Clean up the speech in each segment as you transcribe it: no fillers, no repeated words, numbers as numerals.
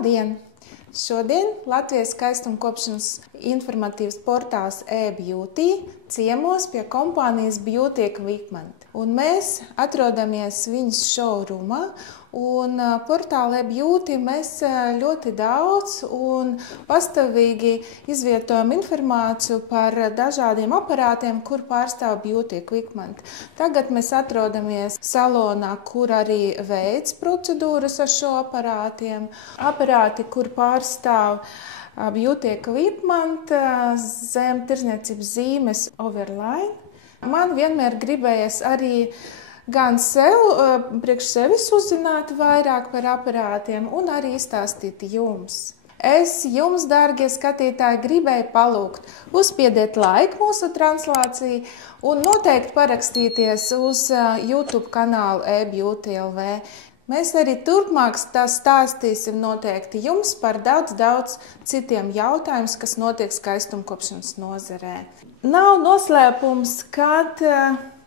Labdien! Šodien Latvijas skaistumkopšanas informatīvs portāls e-Beauty ciemos pie kompānijas Beauty Equipment. Un mēs atrodamies viņas showroomā, un portālā e-Beauty mēs ļoti daudz un pastāvīgi izvietojam informāciju par dažādiem aparātiem, kur pārstāv Beauty Equipment. Tagad mēs atrodamies salonā, kur arī veids procedūras ar šo aparātiem. Aparāti, kur pārstāv Beauty Equipment zem tirdzniecības zīmes Overline. Man vienmēr gribējies arī gan priekš sevis uzzināt vairāk par aparātiem un arī izstāstīt jums. Es jums, dārgie skatītāji, gribēju palūgt uzspiediet laiku mūsu translāciju un noteikti parakstīties uz YouTube kanālu e-Beauty LV. Mēs arī turpmāk stāstīsim noteikti jums par daudz citiem jautājumiem, kas notiek skaistumkopšanas nozarē. Nav noslēpums, kad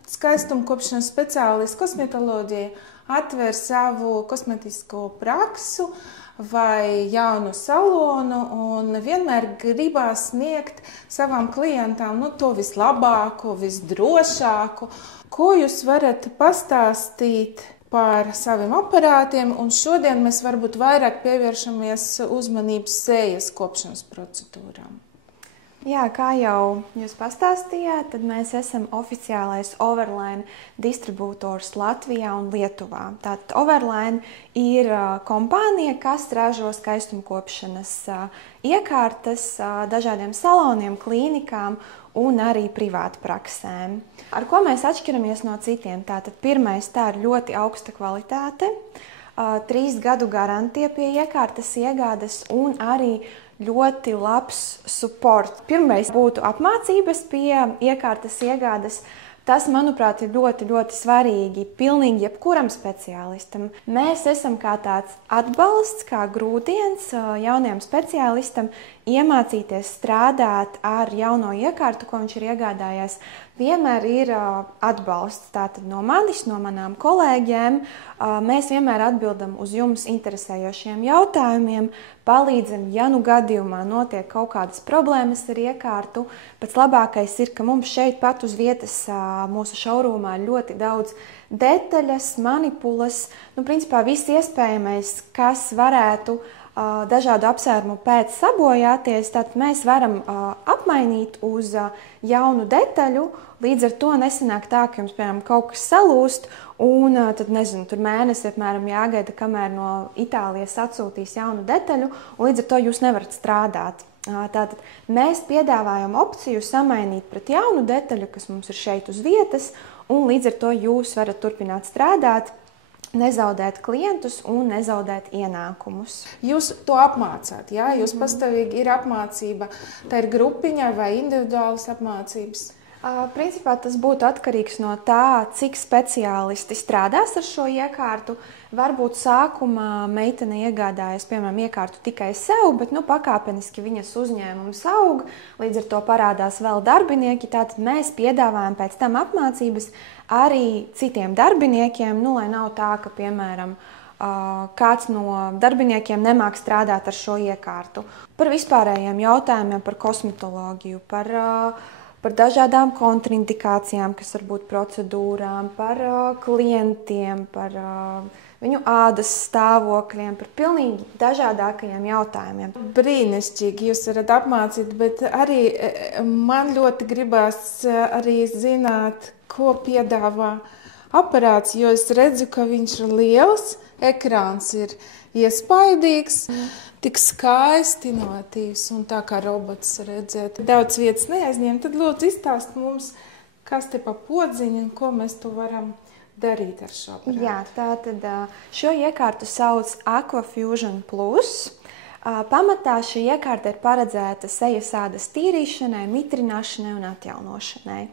skaistumkopšanas speciālists kosmetoloģija atver savu kosmetisko praksu vai jaunu salonu un vienmēr gribās sniegt savam klientam to vislabāko, visdrošāko. Ko jūs varat pastāstīt par saviem aparātiem, un šodien mēs varbūt vairāk pievēršamies uzmanības sejas kopšanas procedūrām. Jā, kā jau jūs pastāstījāt, tad mēs esam oficiālais Overline distribūtors Latvijā un Lietuvā. Tātad Overline ir kompānija, kas ražo skaistumkopšanas iekārtas dažādiem saloniem, klīnikām un arī privātpraksēm. Ar ko mēs atšķiramies no citiem? Tātad pirmais, tā ir ļoti augsta kvalitāte, 3 gadu garantija pie iekārtas iegādes un arī ļoti labs support. Pirmais būtu apmācības pie iekārtas iegādes. Tas, manuprāt, ir ļoti svarīgi pilnīgi jebkuram speciālistam. Mēs esam kā tāds atbalsts, kā grūdienis jaunajam speciālistam iemācīties strādāt ar jauno iekārtu, ko viņš ir iegādājies. Vienmēr ir atbalsts tātad no manis, no manām kolēģiem. Mēs vienmēr atbildam uz jums interesējošiem jautājumiem, palīdzam, ja nu gadījumā notiek kaut kādas problēmas ar iekārtu. Pats labākais ir, ka mums šeit pat uz vietas mūsu showroomā ir ļoti daudz detaļas, manipulas, principā viss iespējamais, kas varētu dažādu apsvērumu pēc sabojāties, tad mēs varam apmainīt uz jaunu detaļu. Līdz ar to nesanāk tā, ka jums, piemēram, kaut kas salūst, un tad, nezinu, tur mēnesi, apmēram, jāgaida, kamēr no Itālijas atsūtīs jaunu detaļu, un līdz ar to jūs nevarat strādāt. Tātad mēs piedāvājam opciju samainīt pret jaunu detaļu, kas mums ir šeit uz vietas, un līdz ar to jūs varat turpināt strādāt, nezaudēt klientus un nezaudēt ienākumus. Jūs to apmācāt, jā? Jūs pastāvīgi ir apmācība, tā ir grupiņa vai individuālas apmācības? Principā tas būtu atkarīgs no tā, cik speciālisti strādās ar šo iekārtu. Varbūt sākumā meitene iegādājas, piemēram, iekārtu tikai sev, bet pakāpeniski viņas uzņēmums aug, līdz ar to parādās vēl darbinieki. Tātad mēs piedāvājam pēc tam apmācības arī citiem darbiniekiem, lai nav tā, ka, piemēram, kāds no darbiniekiem nemāk strādāt ar šo iekārtu. Par vispārējiem jautājumiem, par kosmetoloģiju, par dažādām kontraindikācijām, kas var būt procedūrām, par klientiem, par viņu ādas stāvokļiem, par pilnīgi dažādākajiem jautājumiem. Brīnišķīgi jūs varat apmācīt, bet arī man ļoti gribās arī zināt, ko piedāvā aparāts, jo es redzu, ka viņš ir liels, ekrāns ir iespaidīgs, tik skaisti, inovatīvs un tā kā robots redzēt. Daudz vietas neaizņem, tad lūdzu izstāst mums, kas te pa podziņu un ko mēs to varam darīt ar šo aparātu. Jā, tātad šo iekārtu sauc Aquafusion Plus. Pamatā šī iekārta ir paredzēta sejas ādas tīrīšanai, mitrināšanai un atjaunošanai.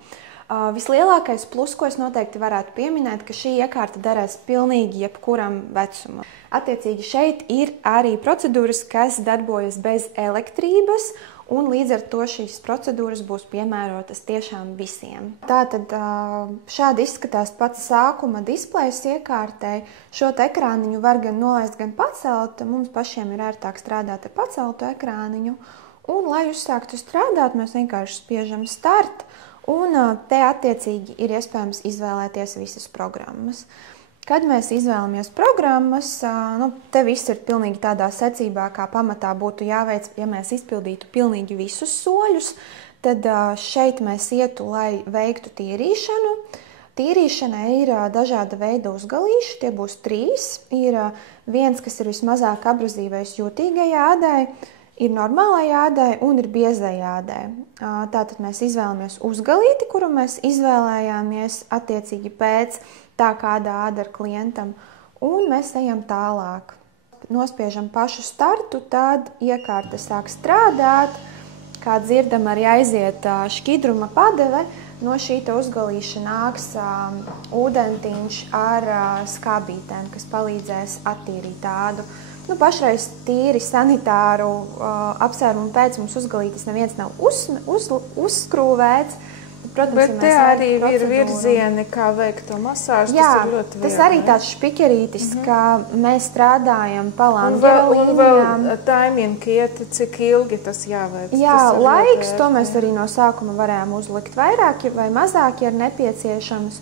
Vislielākais plus, ko es noteikti varētu pieminēt, ka šī iekārta derēs pilnīgi jebkuram vecumam. Attiecīgi šeit ir arī procedūras, kas darbojas bez elektrības un līdz ar to šīs procedūras būs piemērotas tiešām visiem. Tātad šādi izskatās pats sākuma displejs iekārtei. Šo ekrāniņu var gan nolaist, gan pacelt. Mums pašiem ir ērtāk strādāt ar paceltu ekrāniņu. Un, lai uzsāktu strādāt, mēs vienkārši spiežam start, un te attiecīgi ir iespējams izvēlēties visas programmas. Kad mēs izvēlamies programmas, te viss ir pilnīgi tādā secībā, kā pamatā būtu jāveic, ja mēs izpildītu pilnīgi visus soļus, tad šeit mēs ietu, lai veiktu tīrīšanu. Tīrīšanai ir dažāda veida uzgalīši, tie būs 3. Ir viens, kas ir vismazāk abrazīvais jūtīgai ādai, ir normālai ādai un ir biezai ādai. Tātad mēs izvēlamies uzgalīti, kuru mēs izvēlējāmies attiecīgi pēc tā, kāda āda ir klientam, un mēs ejam tālāk. Nospiežam pašu startu, tad iekārta sāk strādāt, kā dzirdam, arī aiziet šķidruma padeve. No šīta uzgalīša nāks ūdentiņš ar skābītēm, kas palīdzēs attīrīt ādu. Pašreiz tīri sanitāru apsvērumu pēc mums uzgalītis neviens nav uzskrūvēts. Protams, bet te arī ir virzieni, kā veikt to masāžu. Jā, tas ir ļoti viegli. Tas arī tāds špikerītis, ka mēs strādājam pa langera līnijām. Un vēl taiminki iet, cik ilgi tas jāveic. Jā, laiks, to mēs arī no sākuma varējām uzlikt vairāk vai mazāk, ja ir nepieciešams.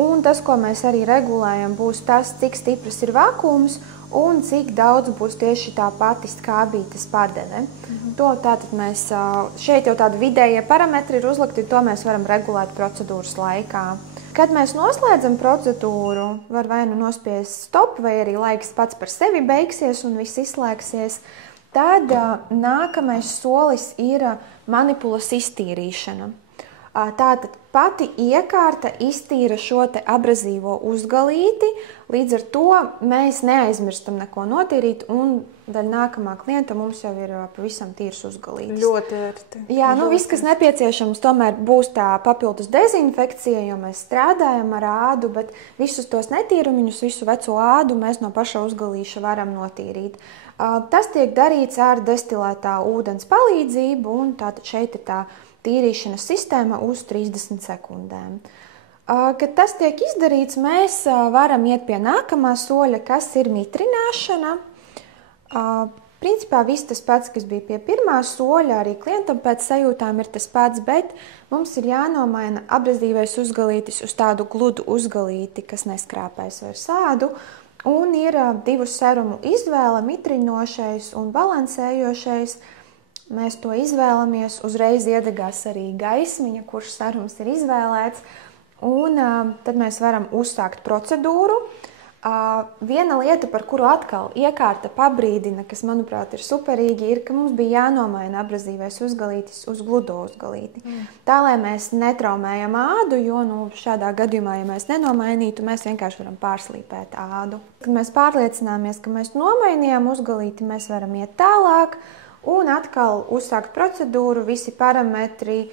Un tas, ko mēs arī regulējam, būs tas, cik stiprs ir vakums un cik daudz būs tieši tā pati skābītes padeve. Tātad mēs šeit jau tādi vidējie parametri ir uzlikti, to mēs varam regulēt procedūras laikā. Kad mēs noslēdzam procedūru, var vai nu nospiest stop, vai arī laiks pats par sevi beigsies un viss izslēgsies. Tad nākamais solis ir manipulas iztīrīšana. Tātad pati iekārta iztīra šo te abrazīvo uzgalīti, līdz ar to mēs neaizmirstam neko notīrīt, un daļa nākamā klienta mums jau ir pavisam tīrs uzgalītis. Ļoti ērti. Jā, viss, kas nepieciešams, tomēr būs tā papildus dezinfekcija, jo mēs strādājam ar ādu, bet visus tos netīrumiņus, visu veco ādu mēs no paša uzgalīša varam notīrīt. Tas tiek darīts ar destilētā ūdens palīdzību, un tātad šeit ir tā tīrīšanas sistēma uz 30 sekundēm. Kad tas tiek izdarīts, mēs varam iet pie nākamā soļa, kas ir mitrināšana. Principā viss tas pats, kas bija pie pirmā soļa, arī klientam pēc sajūtām ir tas pats, bet mums ir jānomaina abrazīvais uzgalītis uz tādu gludu uzgalīti, kas neskrāpēs vairs ādu, un ir 2 serumu izvēle, mitrinošais un balansējošais. Mēs to izvēlamies, uzreiz iedegās arī gaismiņa, kurš serums ir izvēlēts, un tad mēs varam uzsākt procedūru. Viena lieta, par kuru atkal iekārta pabrīdina, kas, manuprāt, ir superīgi, ir, ka mums bija jānomaina abrazīvais uzgalītis uz gludo uzgalīti. Tā, lai mēs netraumējam ādu, jo šādā gadījumā, ja mēs nenomainītu, mēs vienkārši varam pārslīpēt ādu. Kad mēs pārliecināmies, ka mēs nomainījām uzgalīti, mēs varam iet tālāk, un atkal uzsākt procedūru, visi parametri,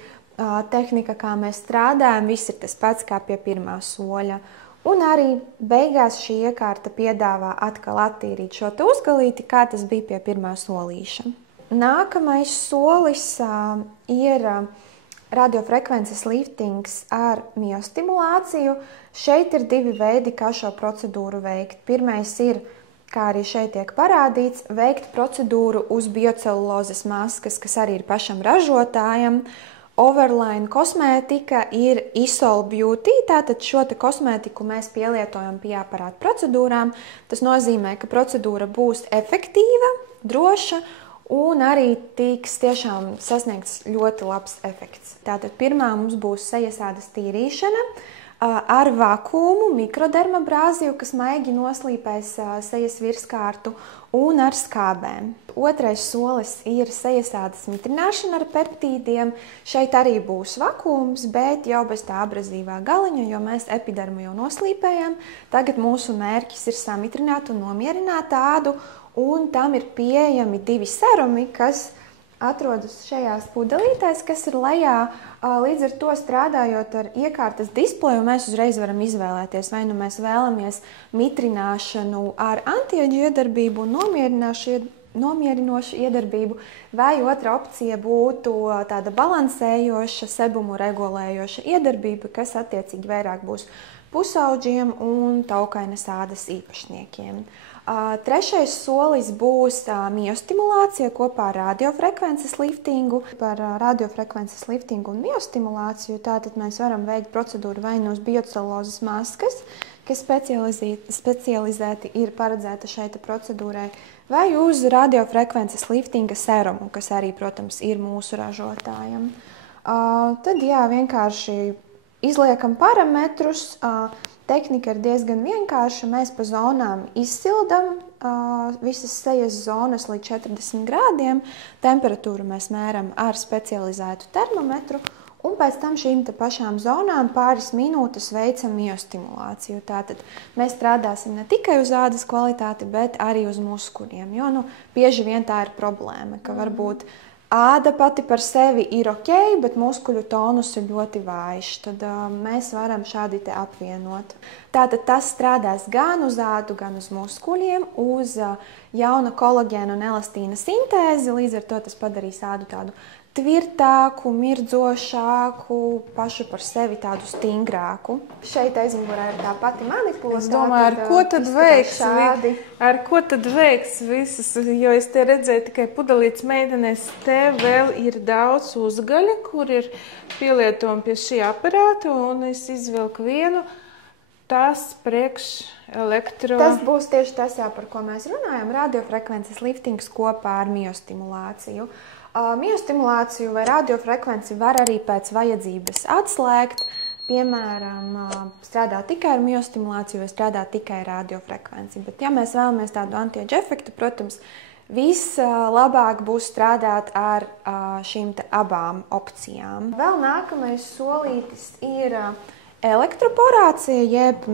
tehnika, kā mēs strādājam, viss ir tas pats kā pie pirmā soļa. Un arī beigās šī iekārta piedāvā atkal attīrīt šo te uzgalīti, kā tas bija pie pirmā solīša. Nākamais solis ir radiofrekvences liftings ar miostimulāciju. Šeit ir 2 veidi, kā šo procedūru veikt. Pirmais ir, kā arī šeit tiek parādīts, veikt procedūru uz biocelulozes maskas, kas arī ir pašam ražotājam. Overline kosmētika ir Isol Beauty, tātad šo te kosmētiku mēs pielietojam pie aparātu procedūrām. Tas nozīmē, ka procedūra būs efektīva, droša un arī tiks tiešām sasniegts ļoti labs efekts. Tātad pirmā mums būs sejas ādas tīrīšana ar vakuumu, mikrodermabrāziju, kas maigi noslīpēs sejas virskārtu, un ar skābēm. Otrais solis ir sejas ādas mitrināšana ar peptīdiem. Šeit arī būs vakuums, bet jau bez tā abrazīvā galiņa, jo mēs epidermu jau noslīpējam. Tagad mūsu mērķis ir samitrināt un nomierināt ādu, un tam ir pieejami 2 serumi, kas atrodas šajās pudelītēs, kas ir lejā. Līdz ar to strādājot ar iekārtas displeju, mēs uzreiz varam izvēlēties, vai nu mēs vēlamies mitrināšanu ar antieģu iedarbību un nomierinošu iedarbību, vai otra opcija būtu tāda balansējoša, sebumu regulējoša iedarbība, kas attiecīgi vairāk būs pusauģiem un taukainas ādas īpašniekiem. Trešais solis būs miostimulācija kopā ar radiofrekvences liftingu. Par radiofrekvences liftingu un miostimulāciju tātad mēs varam veikt procedūru vai no biocelulozes maskas, kas specializēti ir paredzēta šai procedūrai, vai uz radiofrekvences liftinga serumu, kas arī, protams, ir mūsu ražotājam. Tad vienkārši izliekam parametrus. Tehnika ir diezgan vienkārša. Mēs pa zonām izsildam visas sejas zonas līdz 40 grādiem. Temperatūru mēs mēram ar specializētu termometru. Un pēc tam šīm pašām zonām pāris minūtes veicam miostimulāciju. Tātad mēs strādāsim ne tikai uz ādas kvalitāti, bet arī uz muskuļiem. Jo bieži vien tā ir problēma, ka varbūt āda pati par sevi ir ok, bet muskuļu tonus ir ļoti vājš. Tad mēs varam šādi apvienot. Tātad tas strādās gan uz ādu, gan uz muskuļiem, uz jauna kolagēna un elastīna sintēzi. Līdz ar to tas padarīs ādu tādu tvirtāku, mirdzošāku, pašu par sevi tādu stingrāku. Šeit aizmugurē ir tā pati manipulatīva. Es domāju, ar ko tad veiks visas, jo es te redzēju tikai pudelītes meidenēs, te vēl ir daudz uzgaļa, kur ir pielietojumi pie šī aparāta, un es izvilku vienu, tas priekš elektro. Tas būs tieši tas, par ko mēs runājam, radiofrekvences liftings kopā ar miostimulāciju. Miostimulāciju vai radiofrekvenci var arī pēc vajadzības atslēgt. Piemēram, strādāt tikai ar miostimulāciju vai strādāt tikai ar radiofrekvenci. Bet, ja mēs vēlamies tādu anti-age efektu, protams, vislabāk būs strādāt ar šīm abām opcijām. Vēl nākamais solītis ir elektroporācija, jeb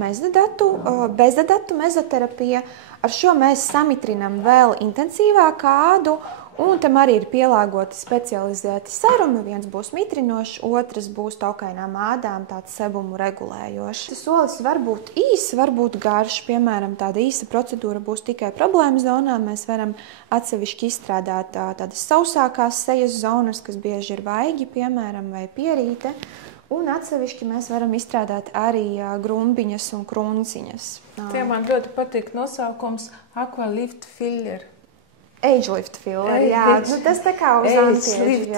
bezdadatu mezoterapija. Ar šo mēs samitrinam vēl intensīvāk ādu. Un tam arī ir pielāgoti specializēti serumi. Viens būs mitrinošs, otrs būs taukainām ādām, tāds sebumu regulējošs. Tas solis var būt īss, var būt garš. Piemēram, tāda īsa procedūra būs tikai problēma zonā. Mēs varam atsevišķi izstrādāt tādas sausākās sejas zonas, kas bieži ir vaigi, piemēram, vai pierīte. Un atsevišķi mēs varam izstrādāt arī grumbiņas un krunciņas. Tie man ļoti patīk nosaukums Aqualift Filler. Age lift filler, jā. Tas tā kā uz anti-age,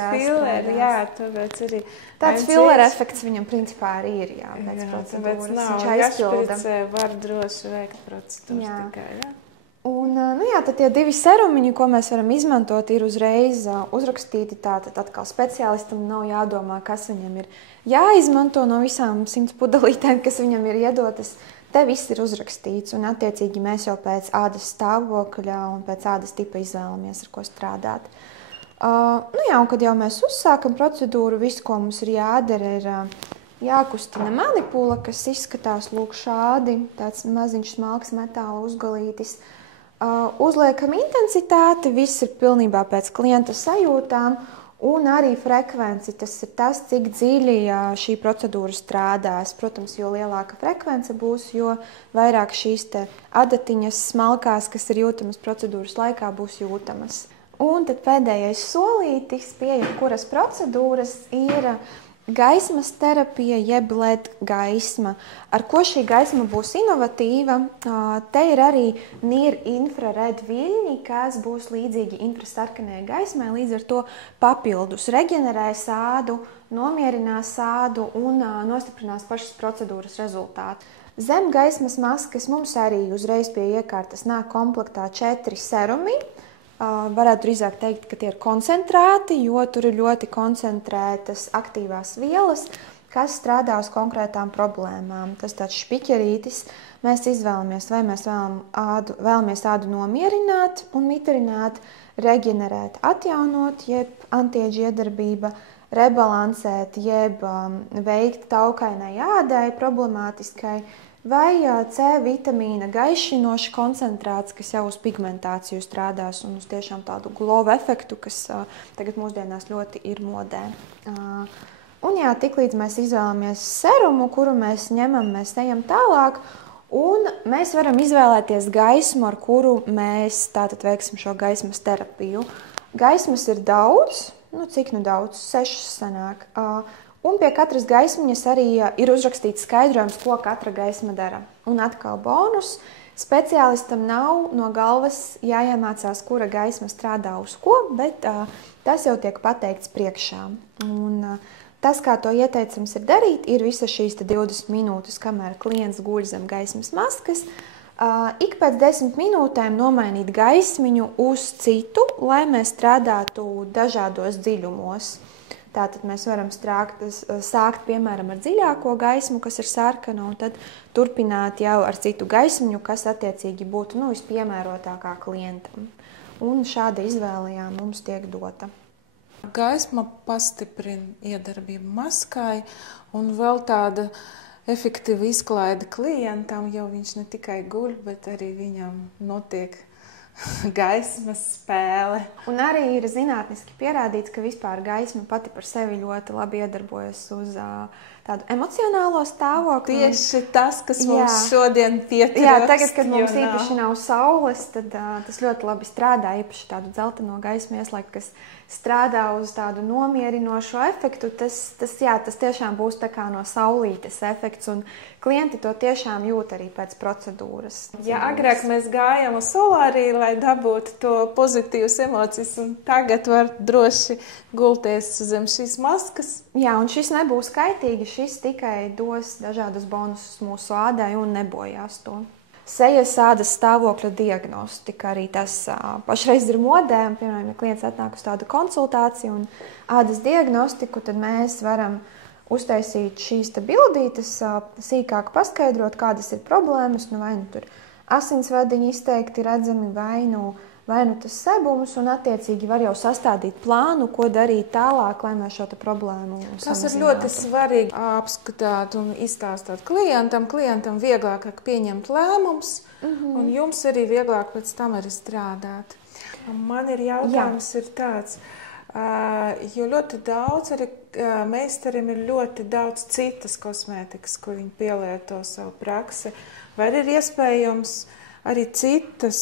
jā, tāpēc arī. Tāds filler efekts viņam principā arī ir, jā, pēc procedūras. Tāpēc nav jāšpricē, var droši veikt procedūras tikai, jā. Un, tad tie divi serumiņi, ko mēs varam izmantot, ir uzreiz uzrakstīti. Tātad atkal speciālistam nav jādomā, kas viņam ir jāizmanto no visām 100 pudelītēm, kas viņam ir iedotas. Te viss ir uzrakstīts, un attiecīgi mēs jau pēc ādas stāvokļa un pēc ādas tipa izvēlamies, ar ko strādāt. Un kad jau mēs uzsākam procedūru, viss, ko mums ir jādara, ir jākustina manipula, kas izskatās lūk šādi, tāds maziņš smalks metāla uzgalītis. Uzliekam intensitāti, viss ir pilnībā pēc klienta sajūtām, un arī frekvenci. Tas ir tas, cik dziļi šī procedūra strādās. Protams, jo lielāka frekvence būs, jo vairāk šīs adatiņas smalkās, kas ir jūtamas procedūras laikā, būs jūtamas. Un tad pēdējais solītis pie jebkuras procedūras ir gaismas terapija, jeb LED gaisma. Ar ko šī gaisma būs inovatīva? Te ir arī NIR-infrared viļņi, kas būs līdzīgi infrasarkanajai gaismai, līdz ar to papildus reģenerēs ādu, nomierinās ādu un nostiprinās pašas procedūras rezultātu. Zem gaismas maskas mums arī uzreiz pie iekārtas nāk komplektā 4 serumi. Varētu drīzāk teikt, ka tie ir koncentrēti, jo tur ir ļoti koncentrētas aktīvās vielas, kas strādā uz konkrētām problēmām. Tas tāds špiķerītis. Mēs izvēlamies, vai mēs vēlamies ādu nomierināt un mitrināt, reģenerēt, atjaunot, jeb anti-age iedarbība, rebalansēt, jeb veikt taukainai ādai, problemātiskai, vai C vitamīna gaišinoša koncentrāts, kas jau uz pigmentāciju strādās un uz tiešām tādu glow efektu, kas tagad mūsdienās ļoti ir modē. Un tiklīdz mēs izvēlamies serumu, kuru mēs ņemam, mēs ejam tālāk Un mēs varam izvēlēties gaismu, ar kuru mēs tātad veiksim šo gaismas terapiju. Gaismas ir daudz, cik daudz? 6 sanāk. Un pie katras gaismiņas arī ir uzrakstīts skaidrojums, ko katra gaisma dara. Un atkal bonus. Speciālistam nav no galvas jāiemācās, kura gaisma strādā uz ko, bet tas jau tiek pateikts priekšā. Un tas, kā to ieteicams ir darīt, ir visas šīs 20 minūtes, kamēr klients guļ zem gaismas maskas. Ik pēc 10 minūtēm nomainīt gaismiņu uz citu, lai mēs strādātu dažādos dziļumos. Tātad mēs varam sākt, piemēram, ar dziļāko gaismu, kas ir sarkana, un tad turpināt jau ar citu gaismiņu, kas attiecīgi būtu vispiemērotākā klientam. Un šāda izvēle mums tiek dota. Gaisma pastiprina iedarbību maskai, un vēl tāda efektīva izklaide klientam, jo viņš ne tikai guļ, bet arī viņam notiek gaismas spēle. Un arī ir zinātniski pierādīts, ka vispār gaisma pati par sevi ļoti labi iedarbojas uz tādu emocionālo stāvokli. Tieši tas, kas mums šodien pietrūkst. Jā, tagad, kad mums īpaši nav saules, tad tas ļoti labi strādā, īpaši tādu dzelteno gaismu ieslēgt, kas strādā uz tādu nomierinošu efektu. Tas tiešām būs tā kā no saulītes efekts, un klienti to tiešām jūt arī pēc procedūras. Ja agrāk mēs gājām uz solāriju, lai dabūtu to pozitīvas emocijas, un tagad var droši gulties zem šīs maskas. Jā, un šis nebūs kaitīgi, šis tikai dos dažādus bonusus mūsu ādai un nebojās to. Sejas ādas stāvokļa diagnostika arī tas pašreiz ir modē. Piemēram, ja klients atnāk uz tādu konsultāciju un ādas diagnostiku, tad mēs varam uztaisīt šīs bildītes, sīkāk paskaidrot, kādas ir problēmas. Vai nu tur asinsvadiņi izteikti redzami, vai nu tas sebums, un attiecīgi var jau sastādīt plānu, ko darīt tālāk, lai mēs šo problēmu samazinātu. Tas ir ļoti svarīgi apskatīt un izstāstīt klientam. Klientam vieglāk pieņemt lēmumus, un jums arī vieglāk pēc tam arī strādāt. Man ir jautājums ir tāds, jo ļoti daudz arī meistariem ir ļoti daudz citas kosmētikas, ko viņi pielieto savu praksi. Vai ir iespējams arī citas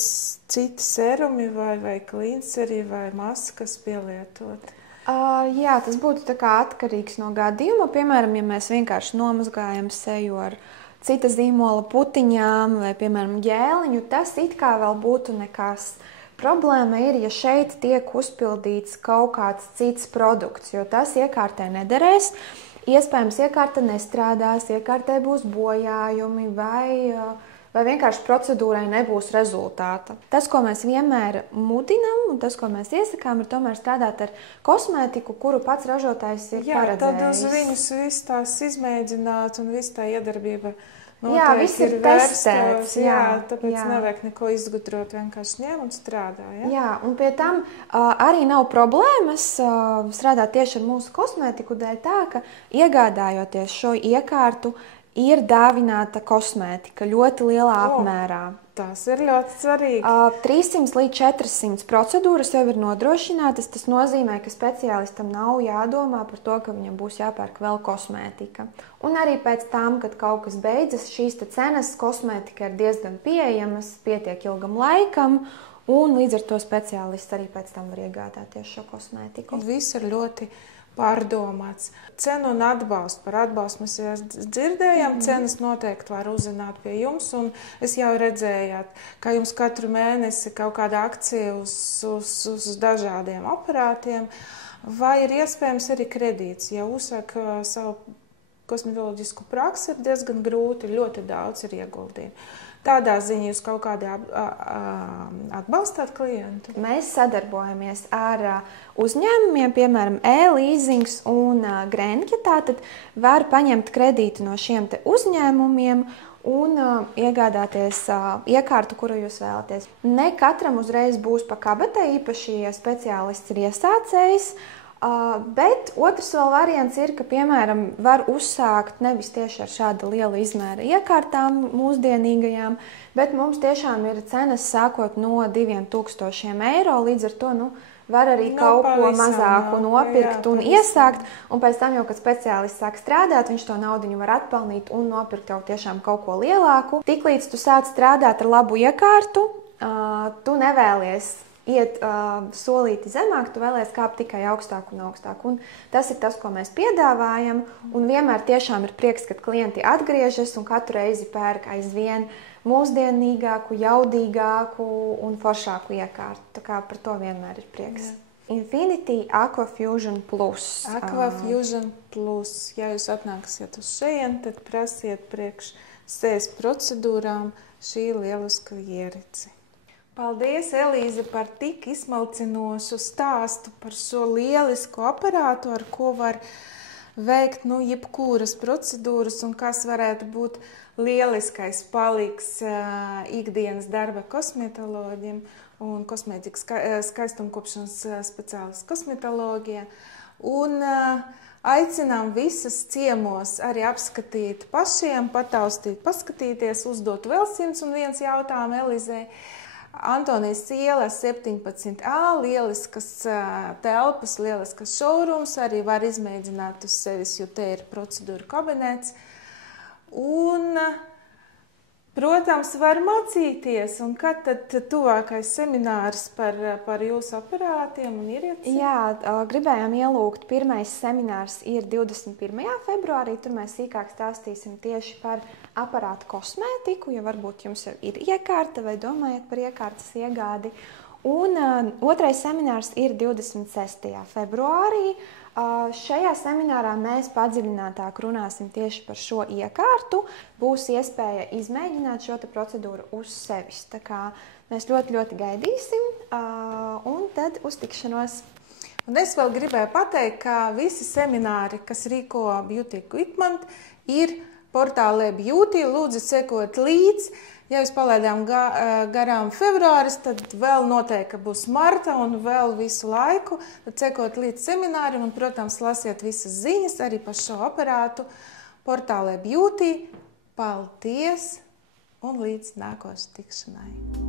serumi vai klinceri vai maskas pielietot? Jā, tas būtu atkarīgs no gadījuma. Piemēram, ja mēs vienkārši nomazgājam seju ar cita zīmola putiņām vai, piemēram, ģēliņu, tas it kā vēl būtu nekas. Problēma ir, ja šeit tiek uzpildīts kaut kāds cits produkts, jo tas iekārtē nederēs. Iespējams, iekārta nestrādās, iekārtē būs bojājumi vai vienkārši procedūrai nebūs rezultāta. Tas, ko mēs vienmēr mudinām un tas, ko mēs iesakām, ir tomēr strādāt ar kosmētiku, kuru pats ražotājs ir paredzējis. Tad uz viņus viss tās izmēģināt un viss tā iedarbība viss ir testēts. Tāpēc nevajag neko izgudrot, vienkārši ņem un strādā. Jā, un pie tam arī nav problēmas strādāt tieši ar mūsu kosmētiku dēļ tā, ka iegādājoties šo iekārtu, ir dāvināta kosmētika ļoti lielā apmērā. Tas ir ļoti svarīgi. 300 līdz 400 procedūras jau ir nodrošinātas. Tas nozīmē, ka speciālistam nav jādomā par to, ka viņam būs jāpērk vēl kosmētika. Un arī pēc tam, kad kaut kas beidzas, šīs cenas kosmētika ir diezgan pieejamas, pietiek ilgam laikam, un līdz ar to speciālists arī pēc tam var iegādāties šo kosmētiku. Viss ir ļoti pārdomāts. Cenu un atbalstu. Par atbalstu mēs jau dzirdējām. Cenas noteikti var uzzināt pie jums. Un es jau redzējāt, ka jums katru mēnesi kaut kāda akcija uz dažādiem aparātiem. Vai ir iespējams arī kredīts? Ja uzsāk savu kosmetoloģisku praksi, ir diezgan grūti, ļoti daudz ir ieguldījumi. Tādā ziņā jūs kaut kādā atbalstāt klientu? Mēs sadarbojamies ar uzņēmumiem, piemēram, e-leasings un Grenke. Tātad var paņemt kredītu no šiem uzņēmumiem un iegādāties iekārtu, kuru jūs vēlaties. Ne katram uzreiz būs pa kabatei, īpaši, ja speciālists ir iesācējs. Bet otrs vēl variants ir, ka, piemēram, var uzsākt nevis tieši ar šāda liela izmēra iekārtām mūsdienīgajām, bet mums tiešām ir cenas sākot no 2000 eiro, līdz ar to var arī kaut ko mazāku nopirkt un iesākt, un pēc tam jau, kad speciālists sāk strādāt, viņš to naudiņu var atpelnīt un nopirkt jau tiešām kaut ko lielāku. Tiklīdz tu sāc strādāt ar labu iekārtu, tu nevēlies iet solīti zemāk, tu vēlies kāpt tikai augstāk un augstāk. Un tas ir tas, ko mēs piedāvājam, un vienmēr tiešām ir prieks, kad klienti atgriežas un katru reizi pērk aizvien mūsdienīgāku, jaudīgāku un foršāku iekārtu. Tā kā par to vienmēr ir prieks. Infinity Aquafusion Plus. Aquafusion Plus. Ja jūs atnāksiet uz šejienu, tad prasiet priekš sejas procedūrām šī lielisku ierici. Paldies, Elīze, par tik izsmalcinošu stāstu par šo lielisku aparātu, ar ko var veikt jebkuras procedūras un kas varētu būt lieliskais palīgs ikdienas darba kosmetoloģiem un kosmētikas skaistumkopšanas speciālistu kosmetoloģijā. Un aicinām visas ciemos arī apskatīt pašiem, pataustīt, paskatīties, uzdot vēl 101 jautājumu Elīzei. Antonijas iela 17A, lieliskas telpas, lieliskas showrooms, arī var izmēģināt uz sevis, jo te ir procedūra kabinets. Un, protams, var mācīties, un kad tad tuvākais seminārs par jūsu aparātiem un ierīcēm? Jā, gribējām ielūgt, pirmais seminārs ir 21. februārī, tur mēs sīkāk stāstīsim tieši par aparātu kosmētiku, ja varbūt jums ir iekārta vai domājat par iekārtas iegādi. Un otrais seminārs ir 26. februārī. Šajā seminārā mēs padziļinātāk runāsim tieši par šo iekārtu. Būs iespēja izmēģināt šo procedūru uz sevis. Tā kā mēs ļoti gaidīsim, un tad uz tikšanos. Un es vēl gribēju pateikt, ka visi semināri, kas rīko Beauty Equipment, ir portālē Beauty. Lūdzu, sekot līdz. Ja jūs palaidām garām februāris, tad vēl noteikti būs marta un vēl visu laiku. Tad sekot līdz seminārim un, protams, lasiet visas ziņas arī par šo aparātu portālē Beauty. Paldies un līdz nākošai tikšanai!